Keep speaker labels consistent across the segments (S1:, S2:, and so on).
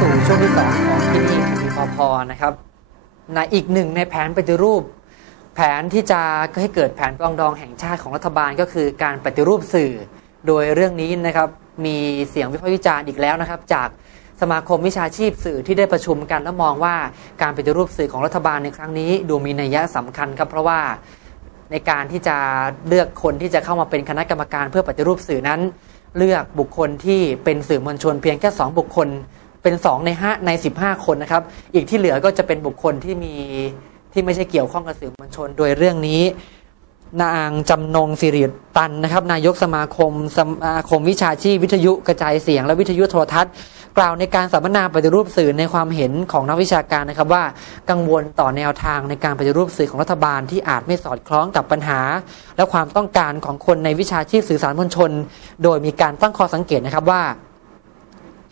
S1: สู่ช่วงที่สองของที่นี่ทีพอพอนะครับในอีกหนึ่งในแผนปฏิรูป แผนที่จะให้เกิดแผนปรองดองแห่งชาติของรัฐบาลก็คือการปฏิรูปสื่อ โดยเรื่องนี้นะครับมีเสียงวิพากษ์วิจารณ์อีกแล้วนะครับ จากสมาคมวิชาชีพสื่อที่ได้ประชุมกันแล้วมองว่าการปฏิรูปสื่อของรัฐบาลในครั้งนี้ ดูมีนัยยะสำคัญครับเพราะว่าในการที่จะเลือกคนที่จะเข้ามาเป็นคณะกรรมการเพื่อปฏิรูปสื่อนั้น เลือกบุคคลที่เป็นสื่อมวลชนเพียงแค่2บุคคล เป็น 2 ใน5ใน 15 คนนะครับ อีกที่เหลือก็จะเป็นบุคคลที่มีที่ไม่ใช่เกี่ยวข้องกับสื่อมวลชน โดยเรื่องนี้ นางจำนงสิริตันนะครับ นายกสมาคมสมาคมวิชาชีพวิทยุกระจายเสียง และวิทยุโทรทัศน์ กล่าวในการสัมมนาปฏิรูปสื่อในความเห็นของนักวิชาการนะครับว่ากังวลต่อแนวทางในการปฏิรูปสื่อของรัฐบาลที่อาจไม่สอดคล้องกับปัญหา และความต้องการของคนในวิชาชีพสื่อสารมวลชน โดยมีการตั้งข้อสังเกตนะครับว่า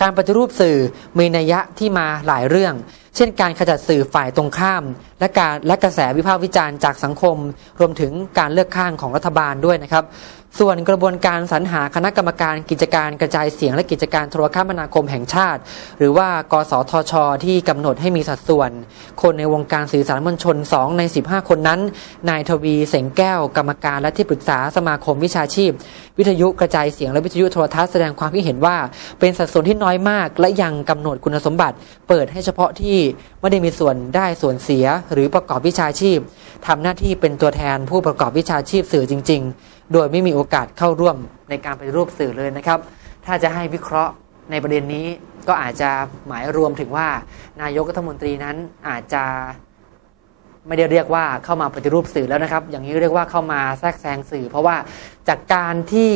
S1: การปฏิรูปสื่อมีนัยยะที่มาหลายเรื่อง เช่นการขจัดสื่อฝ่ายตรงข้าม และการและกระแสวิพากษ์วิจารณ์จากสังคม รวมถึงการเลือกข้างของรัฐบาลด้วยนะครับ ส่วนกระบวนการสรรหาคณะกรรมการกิจการกระจายเสียงและกิจการโทรคมนาคมแห่งชาติ หรือว่ากสทช ที่กำหนดให้มีสัดส่วน คนในวงการสื่อสารมวลชน 2 ใน 15 คนนั้น นายทวีเสงแก้วกรรมการและที่ปรึกษาสมาคมวิชาชีพ วิทยุกระจายเสียงและวิทยุโทรทัศน์แสดงความคิดเห็นว่า เป็นสัดส่วนที่น้อยมาก และยังกำหนดคุณสมบัติ เปิดให้เฉพาะที่ไม่ได้มีส่วนได้ส่วนเสียหรือประกอบวิชาชีพทำหน้าที่เป็นตัวแทนผู้ประกอบวิชาชีพสื่อจริง ๆ โดยไม่มีโอกาสเข้าร่วมในการปฏิรูปสื่อเลยนะครับ ถ้าจะให้วิเคราะห์ในประเด็นนี้ก็อาจจะหมายรวมถึงว่า นายกรัฐมนตรีนั้นอาจจะไม่ได้เรียกว่าเข้ามาปฏิรูปสื่อแล้วนะครับ อย่างนี้เรียกว่าเข้ามาแทรกแซงสื่อ เพราะว่าจากการที่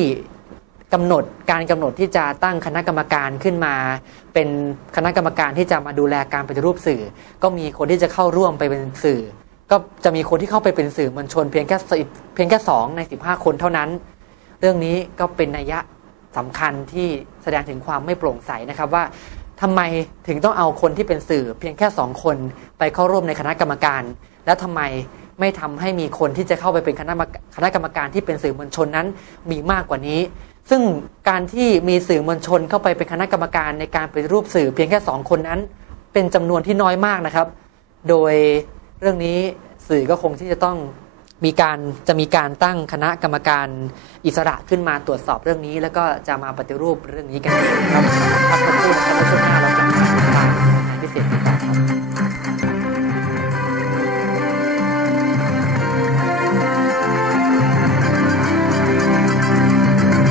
S1: กำหนดการกำหนดที่จะตั้งคณะกรรมการขึ้นมา เป็นคณะกรรมการที่จะมาดูแลการปฏิรูปสื่อ ก็มีคนที่จะเข้าร่วมไปเป็นสื่อ ก็จะมีคนที่เข้าไปเป็นสื่อมวลชนเพียงแค่เพียงแค่สองใน 15 คนเท่านั้น เรื่องนี้ก็เป็นนัยยะสำคัญที่แสดงถึงความไม่โปร่งใสนะครับว่าทำไมถึงต้องเอาคนที่เป็นสื่อ เพียงแค่สองคนไปเข้าร่วมในคณะกรรมการ แล้วทำไมไม่ทำให้มีคนที่จะเข้าไปเป็นคณะคณะกรรมการที่เป็นสื่อมวลชนนั้น มีมากกว่านี้ ซึ่งการที่มีสื่อมวลชนเข้าไปเป็นคณะกรรมการในการปฏิรูปสื่อเพียงแค่สองคนนั้น เป็นจำนวนที่น้อยมากนะครับ โดยเรื่องนี้สื่อก็คงที่จะต้องมีการจะมีการตั้งคณะกรรมการอิสระขึ้นมาตรวจสอบเรื่องนี้ แล้วก็จะมาปฏิรูปเรื่องนี้กันครับ